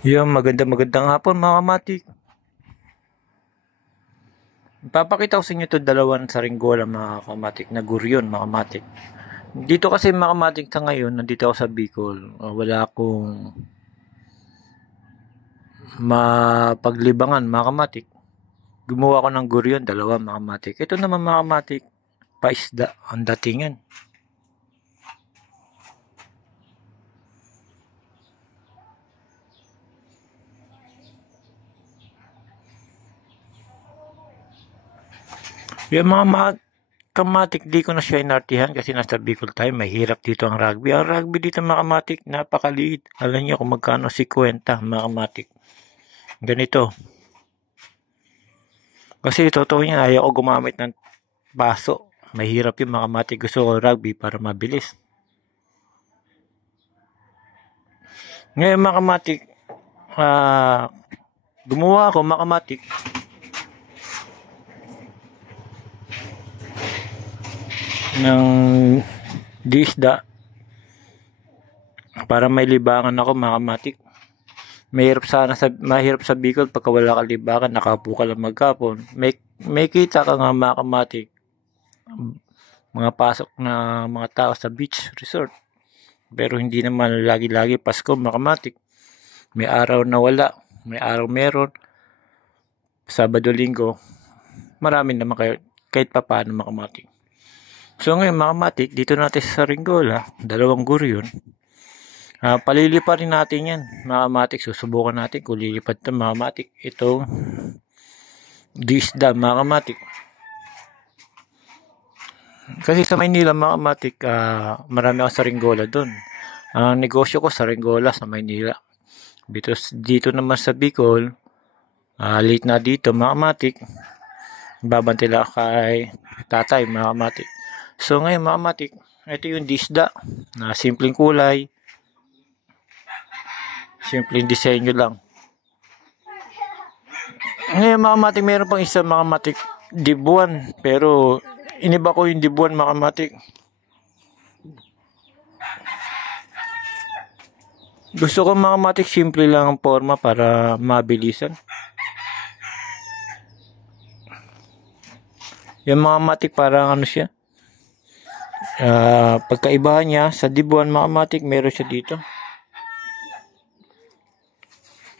Yung magandang hapon mga kamatik. Papakita ko sa inyo ito dalawan saringgola mga kamatik na guryon mga kamatik. Dito kasi mga kamatik sa ngayon, nandito ako sa Bicol. Wala akong mapaglibangan mga kamatik. Gumawa ko ng guryon, dalawa mga kamatik. Ito naman mga kamatik, paisda ang datingan. Yung mga kamatik, di ko na siya inartihan kasi nasa Bicol tayo. Mahirap dito ang rugby. Ang rugby dito mga kamatik, napakaliit. Alam niyo kung magkano si kwenta mga kamatik. Ganito. Kasi totoo yan, ayaw ko gumamit ng baso. Mahirap yung mga kamatik. Gusto ko rugby para mabilis. Ngayon mga kamatik, ah, gumawa ako mga kamatik ng disda para may libangan ako mga kamatik. Mahirap sa Bicol pagka wala ka libangan, nakaupo ka lang magkapon. May kita ka nga mga kamatik, mga pasok na mga tao sa beach resort. Pero hindi naman lagi-lagi Pasko mga kamatik. May araw na wala, may araw meron. Sabado, Linggo, marami naman kayo kahit pa paano mga kamatik. So ngayon mga kamatik, dito natin sa Saringola, dalawang guryon. Palilipa rin natin yan mga kamatik. Susubukan natin kung lilipad ito mga kamatik. Ito, disda mga kamatik. Kasi sa Maynila mga kamatik, marami akong Saringola doon. Ang negosyo ko Saringola sa Maynila. Dito naman sa Bicol, late na dito mga kamatik. Babantila kay tatay mga kamatik. So ngayon mga kamatik, ito yung disda na simpleng kulay, simpleng disenyo lang. Ngayon mga kamatik, meron pang isa mga kamatik, dibuan. Pero iniba ko yung dibuan mga kamatik. Gusto ko mga kamatik, simple lang ang forma para mabilisan. Yung mga kamatik parang ano siya. Pagkaibahan niya sa dibuan mga kamatik, meron siya dito.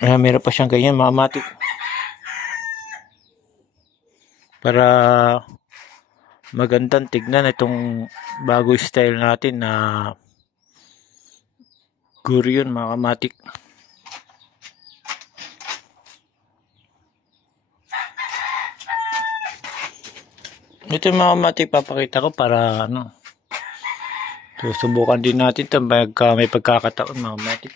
Meron pa siyang ganyan mga kamatik. Para magandang tignan itong bago style natin na guryon mga kamatik. Ito mga kamatik, papakita ko para ano. Susubukan din natin ito may pagkakataon mga kamatik.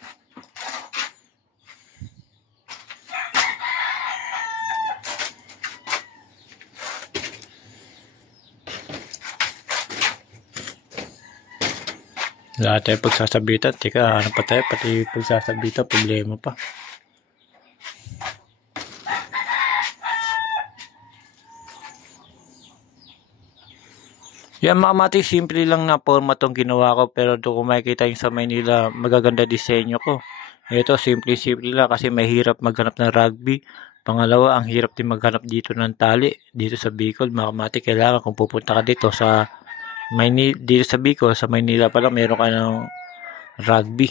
Lahat tayo pagsasabitan. Teka, ano pa tayo? Pati pagsasabitan, problema pa. Yan mga kamatik, simple lang na forma tong ginawa ko. Pero doon kung makikita yung sa Maynila, magaganda disenyo ko. Ito, simple lang kasi mahirap maghanap ng rugby. Pangalawa, ang hirap din maghanap dito ng tali. Dito sa Bicol, mga kamatik, kailangan kung pupunta ka dito sa dito sa Bicol, sa Maynila pa lang meron ka ng rugby.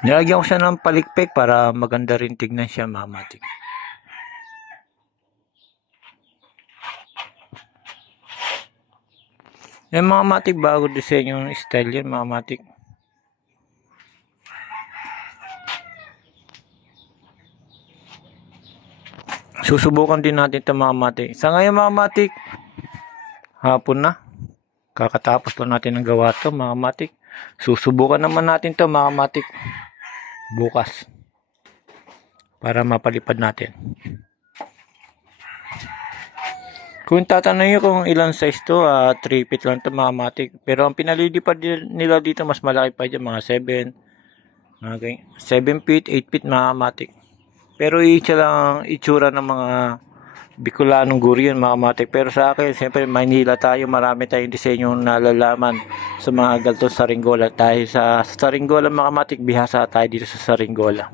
Nilagyan ko siya ng palikpik para maganda rin tignan siya mga kamatik. Yan mga kamatik, bago disenyo ng style yan mga kamatik. Susubukan din natin ito mga kamatik. Sa ngayon mga kamatik, hapon na. Kakatapos lang natin ng gawa ito mga kamatik. Susubukan naman natin ito mga kamatik bukas para mapalipad natin. Kung tatanungin nyo kung ilang size to, 3 feet lang to mga kamatik. Pero ang pinalilipad nila dito mas malaki pa dyan, mga 7 feet, 8 feet mga kamatik. Pero isa lang ang itsura ng mga Bicolanong guri yun, mga kamatik. Pero sa akin, siyempre Maynila tayo, marami tayong disenyong nalalaman sa mga ganito Saringola. Tayo sa Saringola, mga kamatik, bihasa tayo dito sa Saringola.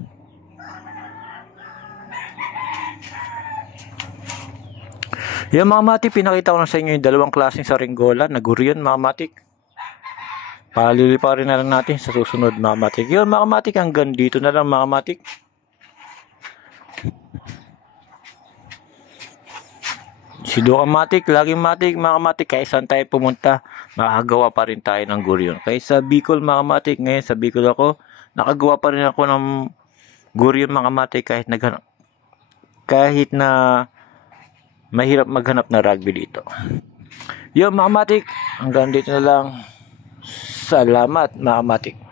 Yan mga kamatik, pinakita ko na sa inyo yung dalawang klaseng Saringola na guri yun, mga kamatik. Paliliparin na lang natin sa susunod, mga kamatik. Yun mga kamatik, hanggang dito na lang mga kamatik. Sido kamatik, laging matik, mga kamatik, kahit saan tayo pumunta, makakagawa pa rin tayo ng guryon. Kahit sa Bicol, mga kamatik, ngayon sa Bicol ako, nakagawa pa rin ako ng guryon, mga kamatik, kahit na mahirap maghanap na rugby dito. Yun mga kamatik, hanggang dito na lang. Salamat mga kamatik.